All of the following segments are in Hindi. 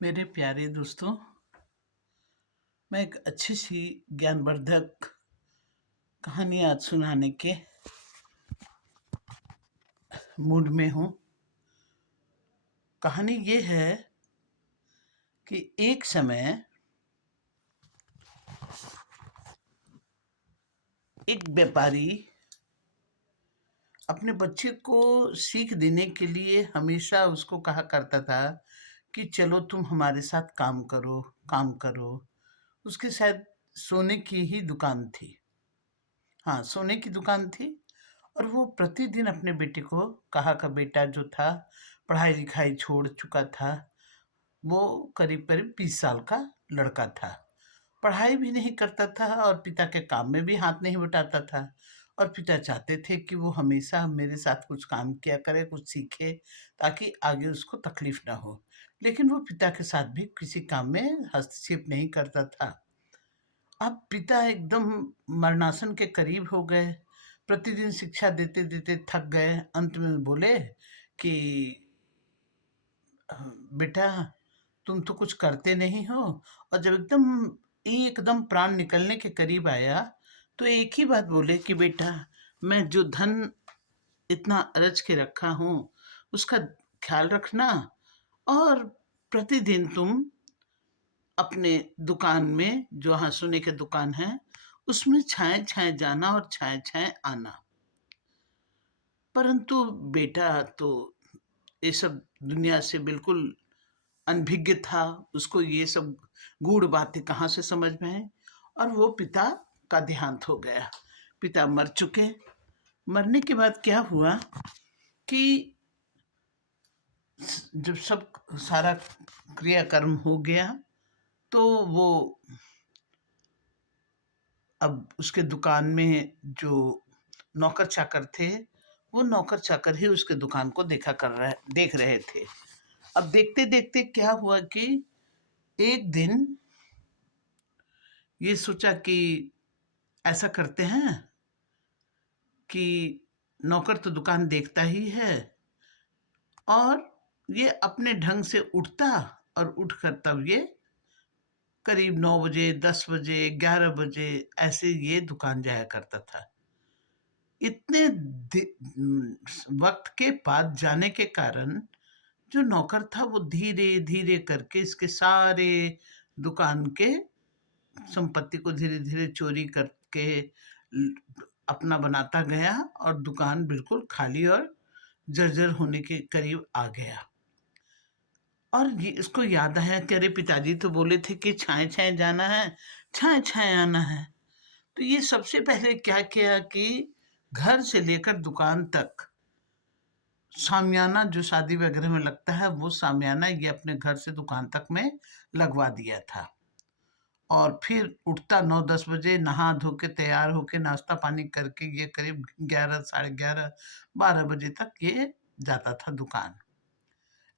मेरे प्यारे दोस्तों, मैं एक अच्छी सी ज्ञानवर्धक कहानी आज सुनाने के मूड में हूँ। कहानी ये है कि एक समय एक व्यापारी अपने बच्चे को सीख देने के लिए हमेशा उसको कहा करता था कि चलो तुम हमारे साथ काम करो, काम करो। उसकी शायद सोने की ही दुकान थी। हाँ, सोने की दुकान थी। और वो प्रतिदिन अपने बेटे को कहा का बेटा जो था, पढ़ाई लिखाई छोड़ चुका था। वो करीब करीब 20 साल का लड़का था। पढ़ाई भी नहीं करता था और पिता के काम में भी हाथ नहीं बटाता था। और पिता चाहते थे कि वो हमेशा मेरे साथ कुछ काम किया करे, कुछ सीखे, ताकि आगे उसको तकलीफ ना हो। लेकिन वो पिता के साथ भी किसी काम में हस्तक्षेप नहीं करता था। अब पिता एकदम मरणासन के करीब हो गए। प्रतिदिन शिक्षा देते देते थक गए। अंत में बोले कि बेटा, तुम तो कुछ करते नहीं हो। और जब एकदम प्राण निकलने के करीब आया, तो एक ही बात बोले कि बेटा, मैं जो धन इतना अर्ज के रखा हूँ, उसका ख्याल रखना। और प्रतिदिन तुम अपने दुकान में, जो हाँ सोने के दुकान है, उसमें छाए छाए जाना और छाए छाए आना। परंतु बेटा तो ये सब दुनिया से बिल्कुल अनभिज्ञ था। उसको ये सब गूढ़ बातें कहाँ से समझ में आए। और वो पिता का देहांत हो गया। पिता मर चुके। मरने के बाद क्या हुआ कि जब सब सारा क्रियाकर्म हो गया, तो वो अब उसके दुकान में जो नौकर चाकर थे, वो नौकर चाकर ही उसके दुकान को देख रहे थे। अब देखते देखते क्या हुआ कि एक दिन ये सोचा कि ऐसा करते हैं कि नौकर तो दुकान देखता ही है, और ये अपने ढंग से उठता, और उठकर तब ये करीब 9 बजे, 10 बजे, 11 बजे ऐसे ये दुकान जाया करता था। इतने वक्त के बाद जाने के कारण जो नौकर था, वो धीरे धीरे करके इसके सारे दुकान के संपत्ति को धीरे धीरे चोरी करके अपना बनाता गया, और दुकान बिल्कुल खाली और जर्जर होने के करीब आ गया। और ये इसको याद आया कि अरे, पिताजी तो बोले थे कि छाए छाए जाना है, छाए छाए आना है। तो ये सबसे पहले क्या किया कि घर से लेकर दुकान तक शामियाना, जो शादी वगैरह में लगता है, वो शामियाना ये अपने घर से दुकान तक में लगवा दिया था। और फिर उठता 9-10 बजे, नहा धो के तैयार होके नाश्ता पानी करके ये करीब 11, साढ़े 11, 12 बजे तक ये जाता था दुकान।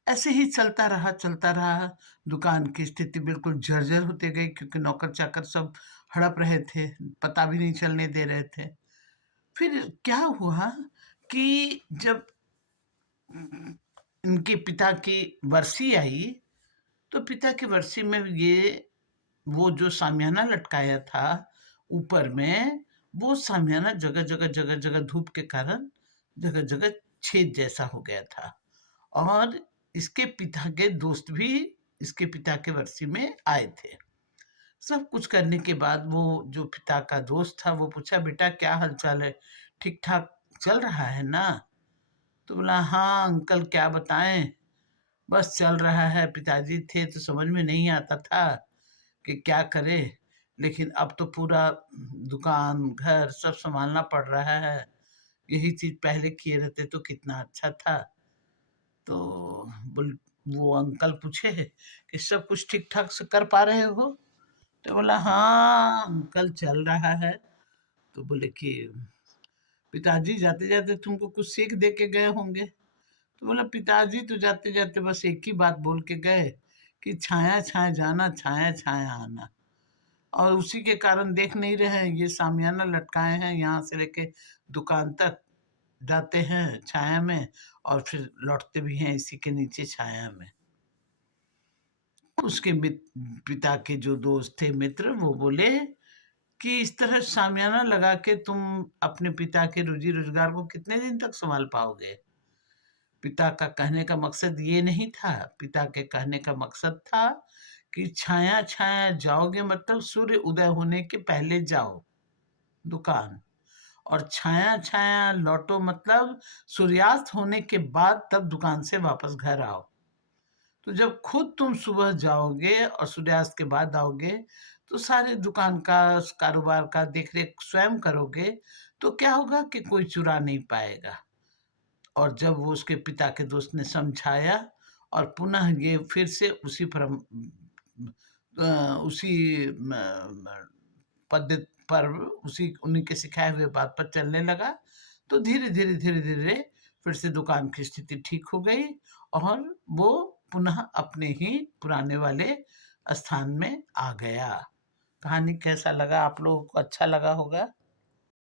ऐसे ही चलता रहा, चलता रहा। दुकान की स्थिति बिल्कुल जर्जर होते गई, क्योंकि नौकर चाकर सब हड़प रहे थे, पता भी नहीं चलने दे रहे थे। फिर क्या हुआ कि जब इनके पिता की बरसी आई, तो पिता की बरसी में ये वो जो शामियाना लटकाया था ऊपर में, वो शामियाना जगह जगह जगह जगह धूप के कारण जगह जगह छेद जैसा हो गया था। और इसके पिता के दोस्त भी इसके पिता के बरसी में आए थे। सब कुछ करने के बाद वो जो पिता का दोस्त था, वो पूछा, बेटा क्या हालचाल है, ठीक ठाक चल रहा है ना? तो बोला, हाँ अंकल, क्या बताएं, बस चल रहा है। पिताजी थे तो समझ में नहीं आता था कि क्या करे, लेकिन अब तो पूरा दुकान घर सब संभालना पड़ रहा है। यही चीज पहले किए रहते तो कितना अच्छा था। तो बोल वो अंकल पूछे कि सब कुछ ठीक ठाक से कर पा रहे हो? तो बोला, हाँ अंकल, चल रहा है। तो बोले कि पिताजी जाते जाते तुमको कुछ सीख दे के गए होंगे? तो बोला, पिताजी तो जाते जाते बस एक ही बात बोल के गए कि छाया छाया जाना, छाया छाया आना। और उसी के कारण देख नहीं रहे हैं, ये सामियाना लटकाए हैं, यहाँ से लेके दुकान तक जाते हैं छाया में, और फिर लौटते भी हैं इसी के नीचे छाया में। उसके पिता के जो दोस्त थे, मित्र, वो बोले कि इस तरह शामियाना लगा के तुम अपने पिता के रोजी रोजगार को कितने दिन तक संभाल पाओगे? पिता का कहने का मकसद ये नहीं था। पिता के कहने का मकसद था कि छाया छाया जाओगे मतलब सूर्य उदय होने के पहले जाओ दुकान, और छाया छाया लौटो मतलब सूर्यास्त होने के बाद तब दुकान से वापस घर आओ। तो जब खुद तुम सुबह जाओगे और सूर्यास्त के बाद आओगे, तो सारे दुकान का, कारोबार का देख-रेख स्वयं करोगे, तो क्या होगा कि कोई चुरा नहीं पाएगा। और जब वो उसके पिता के दोस्त ने समझाया और पुनः ये फिर से उसी उसी पद्धति पर, उसी उन्हीं के सिखाए हुए बात पर चलने लगा, तो धीरे-धीरे फिर से दुकान की स्थिति ठीक हो गई और वो पुनः अपने ही पुराने वाले स्थान में आ गया। कहानी कैसा लगा आप लोगों को? अच्छा लगा होगा?